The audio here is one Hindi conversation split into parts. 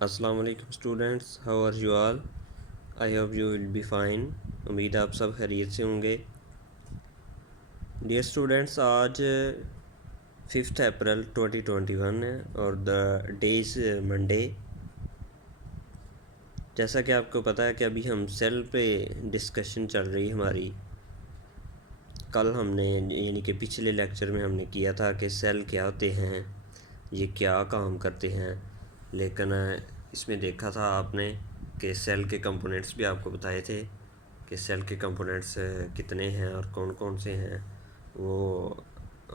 अस्सलाम वालेकुम students, how are you all. I hope you will be fine. उम्मीद है आप सब खैरियत से होंगे। डियर स्टूडेंट्स, आज 5 अप्रैल 2021 है और द डे इज़ मंडे। जैसा कि आपको पता है कि अभी हम सेल पे डिस्कशन चल रही है हमारी। कल हमने यानी कि पिछले लेक्चर में हमने किया था कि सेल क्या होते हैं, ये क्या काम करते हैं, लेकिन इसमें देखा था आपने कि सेल के कंपोनेंट्स भी आपको बताए थे कि सेल के कंपोनेंट्स कितने हैं और कौन कौन से हैं। वो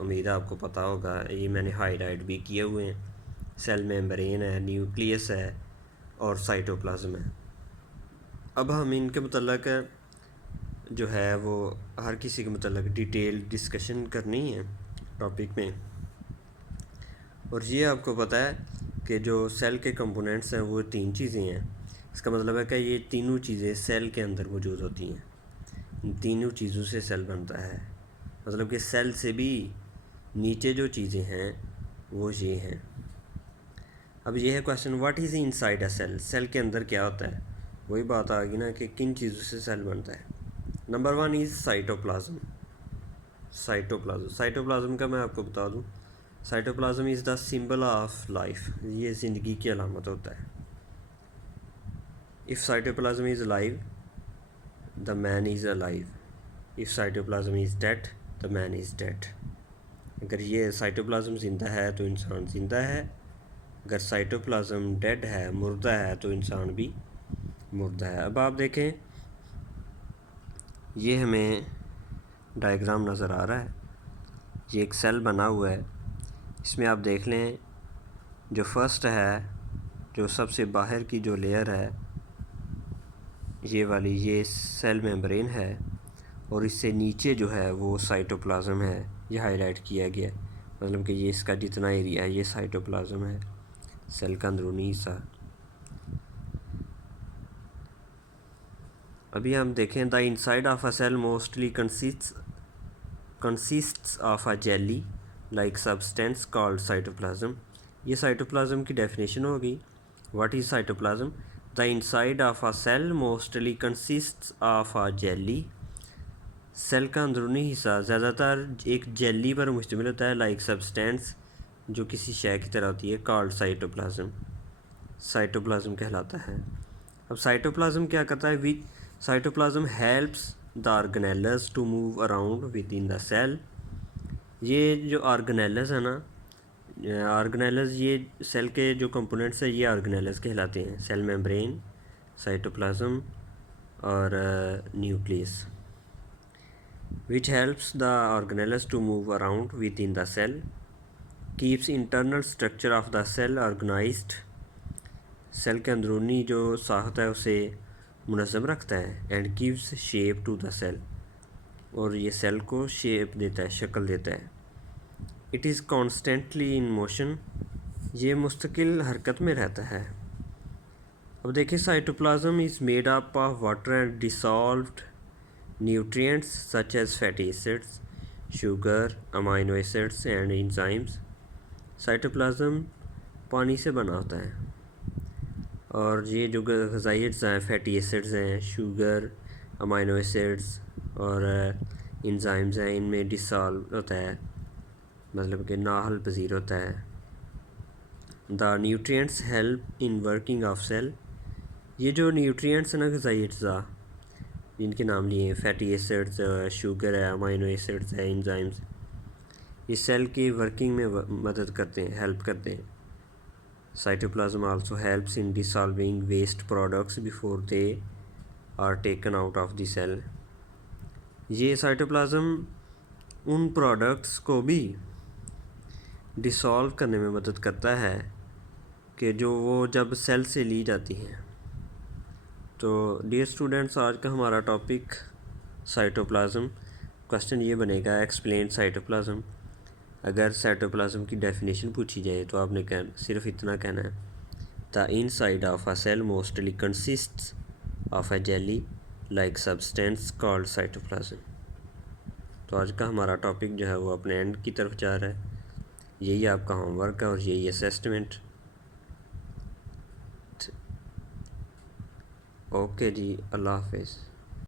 उम्मीद है आपको पता होगा। ये मैंने हाईलाइट भी किए हुए हैं। सेल मेम्ब्रेन है, न्यूक्लियस है और साइटोप्लाज्म है। अब हम इनके मतलब जो है वो हर किसी के मतलब डिटेल डिस्कशन करनी है टॉपिक में। और ये आपको पता है कि जो सेल के कंपोनेंट्स हैं वो 3 चीज़ें हैं। इसका मतलब है कि ये तीनों चीज़ें सेल के अंदर मौजूद होती हैं। इन तीनों चीज़ों से सेल बनता है। मतलब कि सेल से भी नीचे जो चीज़ें हैं वो ये हैं। अब ये है question, what is inside a cell. Cell के अंदर क्या होता है। वही बात आ गई ना कि किन चीज़ों से सेल बनता है। Number 1 is cytoplasm. साइटोप्लाज्म का मैं आपको बता दूं, cytoplasm is the symbol of life. ये ज़िंदगी की अलामत होता है। If cytoplasm is live the man is alive, if cytoplasm is dead the man is dead. अगर ये साइटोप्लाज्म ज़िंदा है तो इंसान ज़िंदा है, अगर साइटोप्लाज्म डेड है, मुर्दा है, तो इंसान भी मुर्दा है। अब आप देखें, ये हमें डायग्राम नज़र आ रहा है। ये एक सेल बना हुआ है। इसमें आप देख लें, जो फर्स्ट है, जो सबसे बाहर की जो लेयर है, ये वाली, ये सेल मेम्ब्रेन है और इससे नीचे जो है वो साइटोप्लाज्म है। ये हाईलाइट किया गया, मतलब कि ये इसका जितना एरिया है ये साइटोप्लाज्म है, सेल का अंदरूनी हिस्सा। अभी हम देखें, the inside of a cell mostly consists of a jelly like substance called cytoplasm. ये साइटोप्लाज्म की डेफिनेशन होगी। What is cytoplasm. The inside of a cell mostly consists of a jelly. Cell का अंदरूनी हिस्सा ज़्यादातर एक जेली पर मुश्तमिल होता है, लाइक सब्सटेंस, जो किसी शय की तरह होती है, कॉल्ड साइटोप्लाज्म। साइटोप्लाज्म कहलाता है। अब साइटोप्लाज्म क्या करता है। Which cytoplasm helps the organelles to move around within the cell. ये जो ऑर्गेनेल्स है ना, ऑर्गेनेल्स, ये सेल के जो कंपोनेंट्स है ये ऑर्गेनेल्स कहलाते हैं। सेल मेम्ब्रेन, साइटोप्लाज्म और nucleus. which helps the organelles to move around within the cell, keeps internal structure of the cell organized, cell के अंदरूनी जो साख्त है उसे मुनज़्ज़म रखता है, and gives shape to the cell, और ये सेल को शेप देता है, शक्ल देता है। It is constantly in motion, ये मुस्तकिल हरकत में रहता है। अब देखिए, cytoplasm is made up of water and dissolved nutrients such as fatty acids, sugar, amino acids and enzymes। Cytoplasm पानी से बना होता है और ये जो ग़ज़ाई अज्जा हैं, फैटी एसिड्स हैं, शुगर, अमाइनो एसिड्स और इंजाइम्स हैं, इनमें डिसॉल्व होता है, मतलब कि नाहल पजीर होता है। The nutrients help in working of cell. ये जो न्यूट्रिएंट्स हैं ना, ग़ज़ाई अज्जा जिनके नाम लिए हैं, फैटी एसिड्स, शुगर है, अमाइनो एसिड्स है, एंजाइम्स, ये सेल की वर्किंग में मदद करते हैं, हेल्प करते हैं। Cytoplasm also helps in dissolving waste products before they are taken out of the cell. ये साइटोप्लाज्म उन प्रोडक्ट्स को भी डिसॉल्व करने में मदद करता है कि जो वो जब सेल से ली जाती हैं। तो डियर स्टूडेंट्स, आज का हमारा टॉपिक साइटोप्लाज्म। क्वेश्चन ये बनेगा, एक्सप्लेन साइटोप्लाज्म। अगर साइटोप्लाज्म की डेफिनेशन पूछी जाए तो आपने सिर्फ इतना कहना है, the inside of a cell mostly consists of a jelly like substance called cytoplasm. तो आज का हमारा टॉपिक जो है वो अपने एंड की तरफ जा रहा है। यही आपका होमवर्क है और यही असेसमेंट। ओके जी, अल्लाह हाफिज़।